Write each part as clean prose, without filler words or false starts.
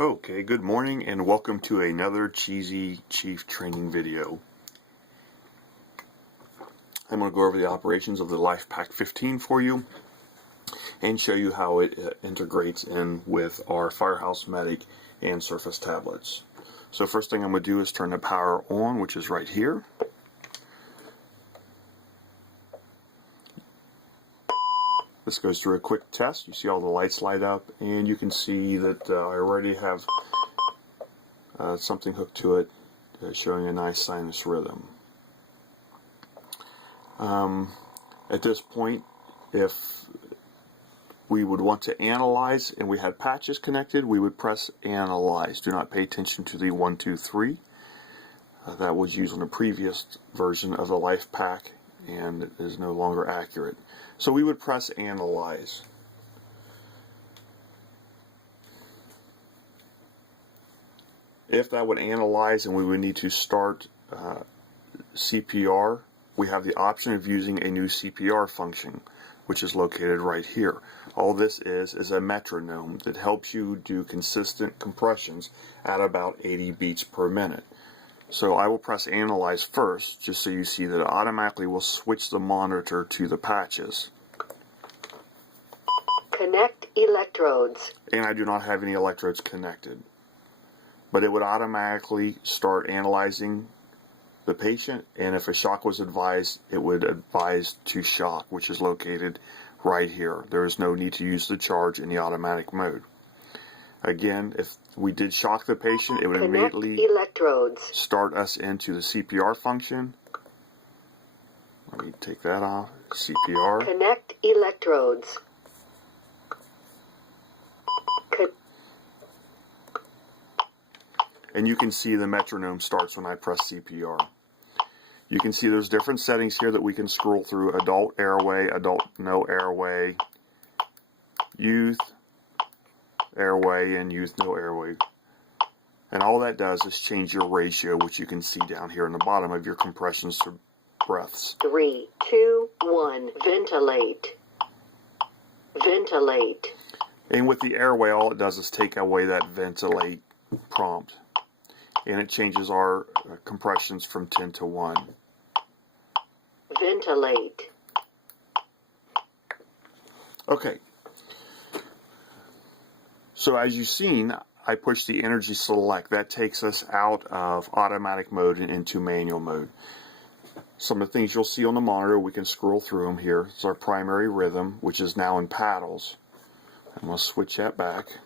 Okay, good morning and welcome to another Cheesy Chief training video. I'm going to go over the operations of the Lifepack 15 for you and show you how it integrates in with our Firehouse Medic and Surface tablets. So first thing I'm going to do is turn the power on, which is right here. This goes through a quick test. You see all the lights light up, and you can see that I already have something hooked to it, showing a nice sinus rhythm. At this point, if we would want to analyze and we had patches connected, we would press analyze. Do not pay attention to the 1, 2, 3. That was used on the previous version of the Lifepack and it is no longer accurate. So we would press analyze. If that would analyze and we would need to start CPR, we have the option of using a new CPR function, which is located right here. All this is a metronome that helps you do consistent compressions at about 80 beats per minute. So I will press analyze first, just so you see that it automatically will switch the monitor to the patches. Connect electrodes. And I do not have any electrodes connected. But it would automatically start analyzing the patient, and if a shock was advised, it would advise to shock, which is located right here. There is no need to use the charge in the automatic mode. Again, if we did shock the patient, it would immediately start us into the CPR function. Let me take that off. CPR. Connect electrodes. And you can see the metronome starts when I press CPR. You can see there's different settings here that we can scroll through: adult airway, adult no airway, youth airway, and youth no airway. And all that does is change your ratio, which you can see down here in the bottom of your compressions to breaths. 3, 2, 1. Ventilate. Ventilate. And with the airway, all it does is take away that ventilate prompt. And it changes our compressions from 10 to 1. Ventilate. Okay. So as you've seen, I pushed the energy select. That takes us out of automatic mode and into manual mode. Some of the things you'll see on the monitor, we can scroll through them here. It's our primary rhythm, which is now in paddles. I'm going to switch that back.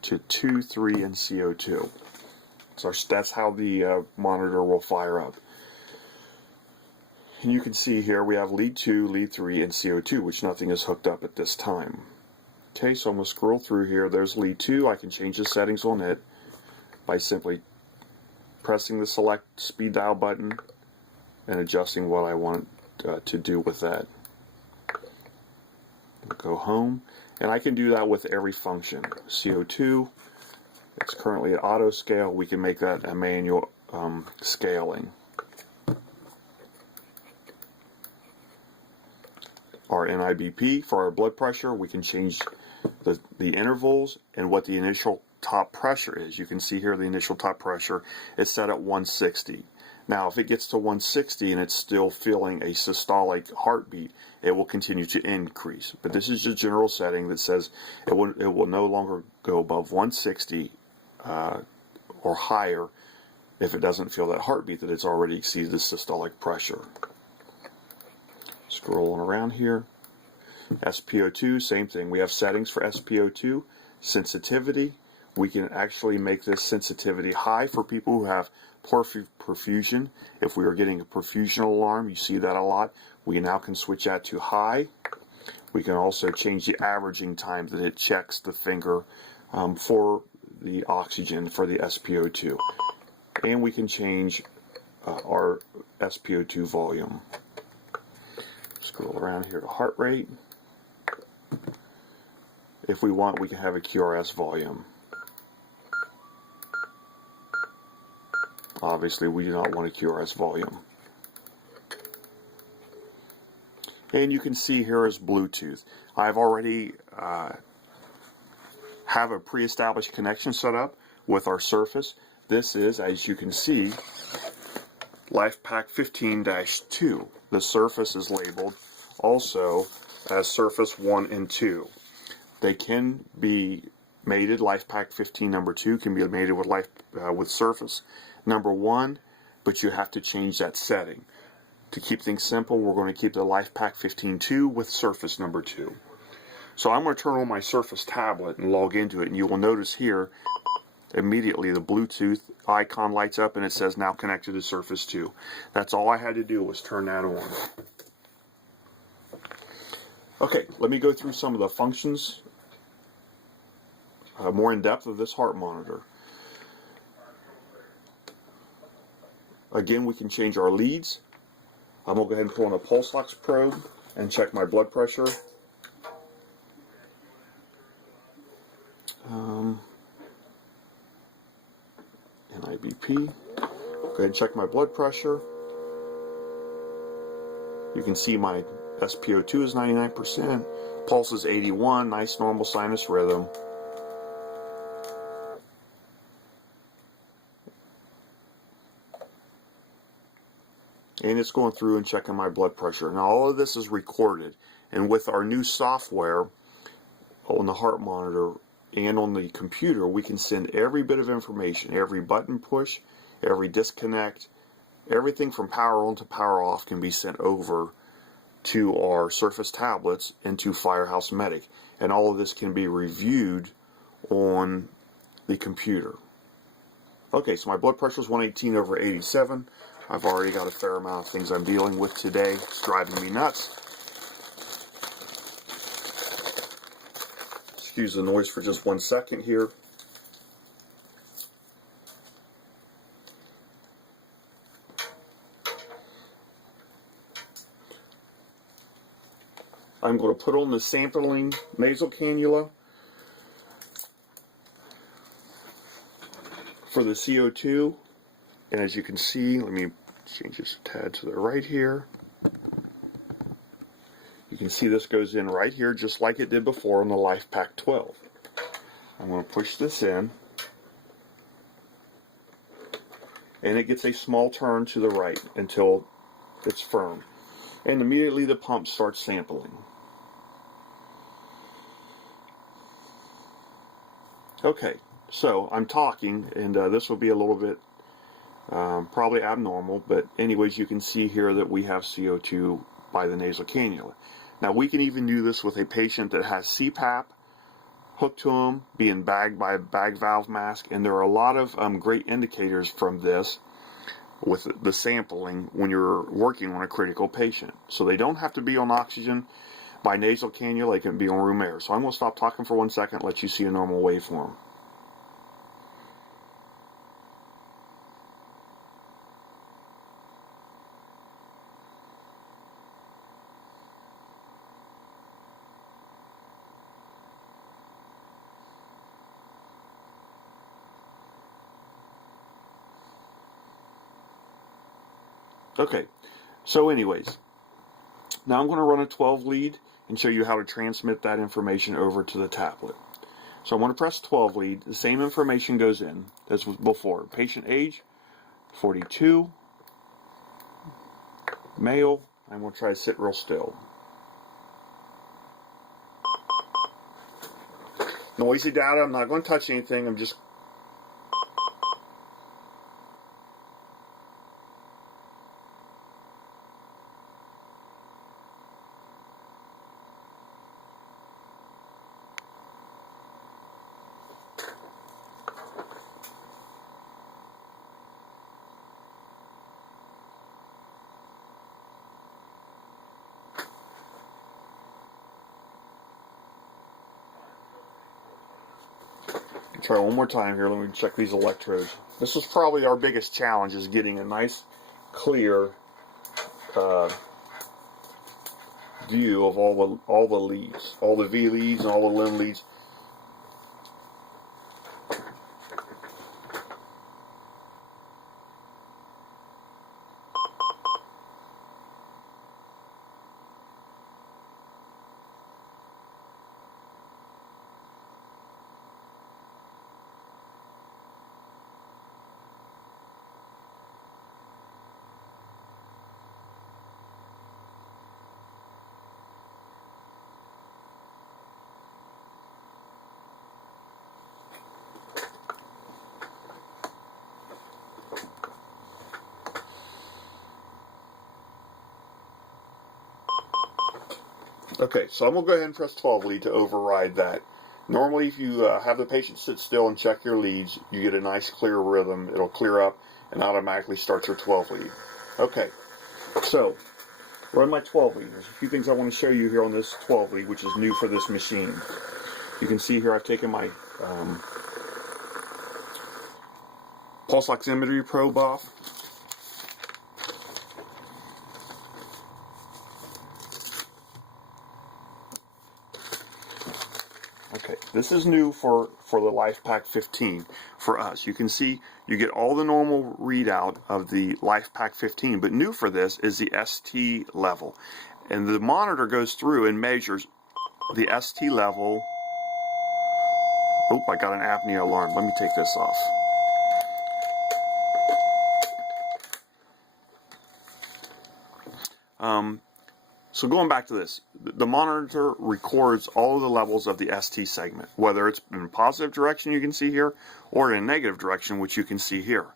To 2, 3, and CO2. So that's how the monitor will fire up. And you can see here we have lead 2, lead 3, and CO2, which nothing is hooked up at this time. Okay, so I'm going to scroll through here. There's lead 2. I can change the settings on it by simply pressing the select speed dial button and adjusting what I want to do with that. Go home, and I can do that with every function. CO2, it's currently at auto scale. We can make that a manual scaling. Our NIBP, for our blood pressure, we can change the intervals and what the initial top pressure is. You can see here the initial top pressure is set at 160. Now, if it gets to 160 and it's still feeling a systolic heartbeat, it will continue to increase. But this is a general setting that says it will no longer go above 160 or higher if it doesn't feel that heartbeat, that it's already exceeded the systolic pressure. Scrolling around here. SpO2, same thing. We have settings for SpO2. Sensitivity. We can actually make this sensitivity high for people who have poor perfusion. If we are getting a perfusion alarm, you see that a lot, we now can switch that to high. We can also change the averaging time that it checks the finger for the oxygen for the SpO2. And we can change our SpO2 volume. Scroll around here to heart rate. If we want, we can have a QRS volume. Obviously, we do not want a QRS volume. And you can see here is Bluetooth. I've already have a pre-established connection set up with our Surface. This is, as you can see, Lifepack 15-2. The Surface is labeled also as Surface 1 and 2. They can be mated. Lifepack 15 number 2 can be mated with with Surface number 1, but you have to change that setting. To keep things simple, we're going to keep the Lifepack 15-2 with Surface number 2. So I'm going to turn on my Surface tablet and log into it, and you will notice here immediately the Bluetooth icon lights up and it says now connected to Surface 2. That's all I had to do was turn that on. Okay, let me go through some of the functions more in depth of this heart monitor. Again, we can change our leads. I'm going to go ahead and pull on a pulse ox probe and check my blood pressure. NIBP. Go ahead and check my blood pressure. You can see my SpO2 is 99%. Pulse is 81. Nice normal sinus rhythm. And it's going through and checking my blood pressure. Now all of this is recorded. And with our new software on the heart monitor and on the computer, we can send every bit of information, every button push, every disconnect, everything from power on to power off can be sent over to our Surface tablets into Firehouse Medic. And all of this can be reviewed on the computer. Okay, so my blood pressure is 118/87. I've already got a fair amount of things I'm dealing with today. It's driving me nuts. Excuse the noise for just 1 second here. I'm going to put on the sampling nasal cannula for the CO2. And as you can see, let me change this a tad to the right here. You can see this goes in right here just like it did before on the Lifepack 12. I'm going to push this in. And it gets a small turn to the right until it's firm. And immediately the pump starts sampling. Okay, so I'm talking, and this will be a little bit probably abnormal, but anyways, you can see here that we have CO2 by the nasal cannula. Now we can even do this with a patient that has CPAP hooked to them, being bagged by a bag valve mask, and there are a lot of great indicators from this with the sampling when you're working on a critical patient. So they don't have to be on oxygen by nasal cannula, they can be on room air. So I'm going to stop talking for 1 second, let you see a normal waveform. Okay, so anyways, now I'm going to run a 12 lead and show you how to transmit that information over to the tablet. So I'm going to press 12 lead. The same information goes in as was before. Patient age, 42, male. I'm going to try to sit real still. Noisy data, I'm not going to touch anything. I'm just try one more time here. Let me check these electrodes. This is probably our biggest challenge, is getting a nice, clear view of all the leads, all the V leads and all the limb leads. Okay, so I'm going to go ahead and press 12 lead to override that. Normally, if you have the patient sit still and check your leads, you get a nice clear rhythm. It'll clear up and automatically start your 12 lead. Okay, so run my 12 lead. There's a few things I want to show you here on this 12 lead, which is new for this machine. You can see here I've taken my pulse oximetry probe off. Okay, this is new for the Lifepack 15 for us. You can see you get all the normal readout of the Lifepack 15, but new for this is the ST level. And the monitor goes through and measures the ST level. Oh, I got an apnea alarm. Let me take this off. So going back to this, the monitor records all of the levels of the ST segment, whether it's in a positive direction you can see here, or in a negative direction, which you can see here.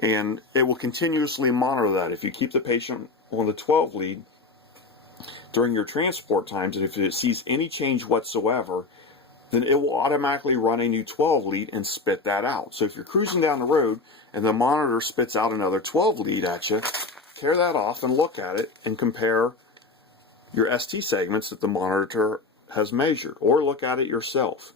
And it will continuously monitor that. If you keep the patient on the 12 lead during your transport times, and if it sees any change whatsoever, then it will automatically run a new 12 lead and spit that out. So if you're cruising down the road and the monitor spits out another 12 lead at you, tear that off and look at it and compare your ST segments that the monitor has measured, or look at it yourself,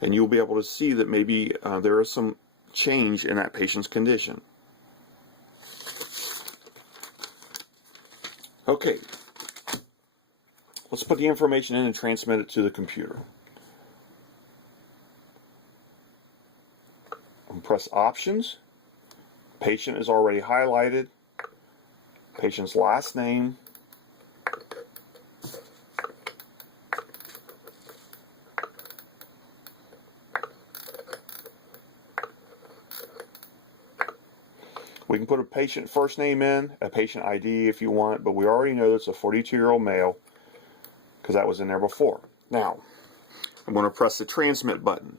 and you'll be able to see that maybe there is some change in that patient's condition. Okay, let's put the information in and transmit it to the computer. And press options. Patient is already highlighted. Patient's last name. We can put a patient first name in, a patient ID if you want, but we already know that's a 42-year-old male because that was in there before. Now, I'm going to press the transmit button.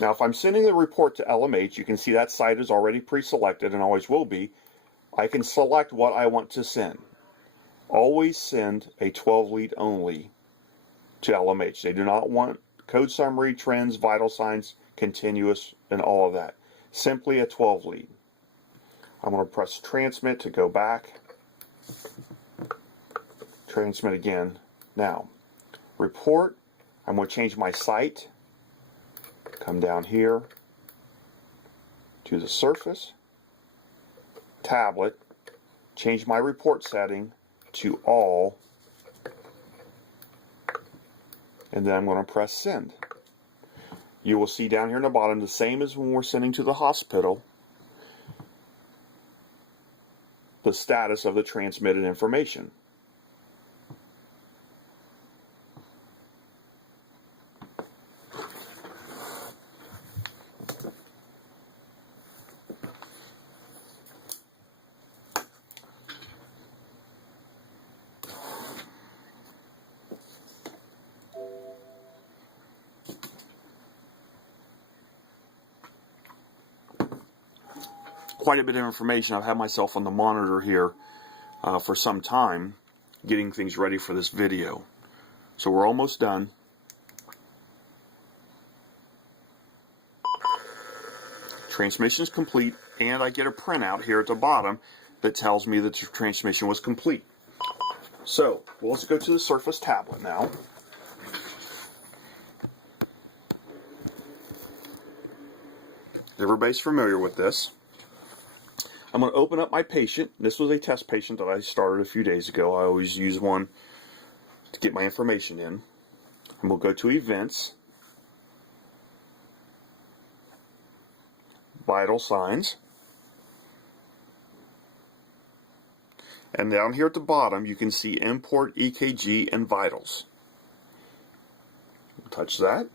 Now, if I'm sending the report to LMH, you can see that site is already pre-selected and always will be. I can select what I want to send. Always send a 12 lead only to LMH. They do not want code summary, trends, vital signs, continuous, and all of that. Simply a 12 lead. I'm going to press transmit to go back. Transmit again. Now, report. I'm going to change my site. Come down here to the surface. Tablet. Change my report setting to all. And then I'm going to press send. You will see down here in the bottom the same as when we're sending to the hospital, the status of the transmitted information. Quite a bit of information. I've had myself on the monitor here for some time, getting things ready for this video. So we're almost done. Transmission is complete, and I get a printout here at the bottom that tells me that the transmission was complete. So, well, let's go to the Surface tablet now. Everybody's familiar with this. I'm going to open up my patient. This was a test patient that I started a few days ago. I always use one to get my information in. And we'll go to Events, Vital Signs, and down here at the bottom you can see Import EKG and Vitals. Touch that.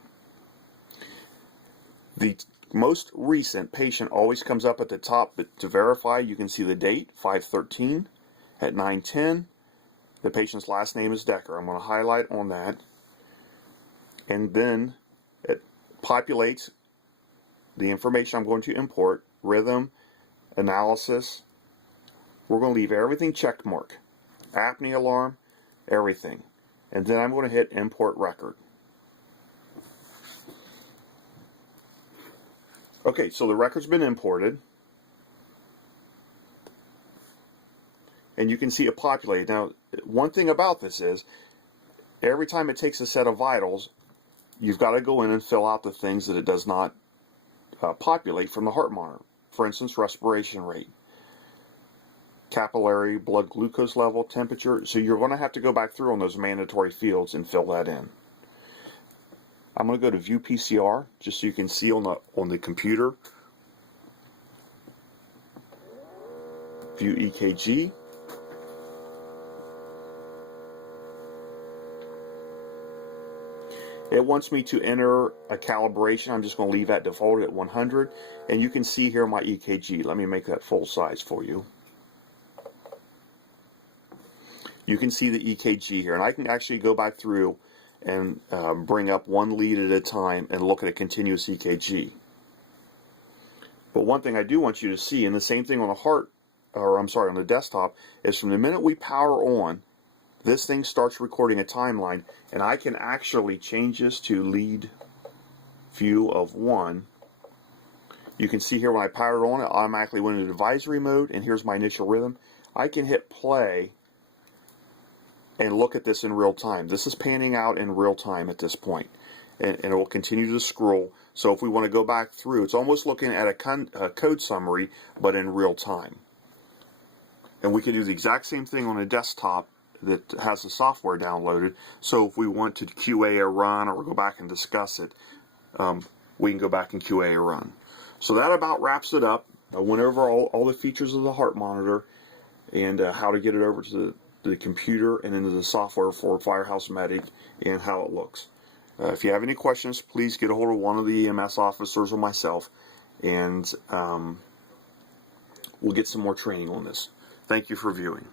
The most recent patient always comes up at the top, but to verify you can see the date, 5/13 at 9:10. The patient's last name is Decker. I'm going to highlight on that, and then it populates the information I'm going to import, rhythm, analysis. We're going to leave everything check mark, apnea alarm, everything, and then I'm going to hit import record. Okay, so the record's been imported, and you can see it populated. Now, one thing about this is, every time it takes a set of vitals, you've got to go in and fill out the things that it does not populate from the heart monitor. For instance, respiration rate, capillary blood glucose level, temperature. So you're going to have to go back through on those mandatory fields and fill that in. I'm going to go to View PCR just so you can see on the computer. View EKG. It wants me to enter a calibration. I'm just going to leave that defaulted at 100. And you can see here my EKG. Let me make that full size for you. You can see the EKG here. And I can actually go back through and bring up one lead at a time and look at a continuous EKG. But one thing I do want you to see, and the same thing on on the desktop, is from the minute we power on, this thing starts recording a timeline, and I can actually change this to lead view of 1. You can see here when I powered on, it automatically went into advisory mode, and here's my initial rhythm. I can hit play and look at this in real time. This is panning out in real time at this point, and it will continue to scroll. So if we want to go back through, it's almost looking at a code summary, but in real time. And we can do the exact same thing on a desktop that has the software downloaded. So if we want to QA a run or go back and discuss it, we can go back and QA a run. So that about wraps it up. I went over all the features of the heart monitor and how to get it over to the computer and into the software for Firehouse Medic and how it looks. If you have any questions, please get a hold of one of the EMS officers or myself, and we'll get some more training on this. Thank you for viewing.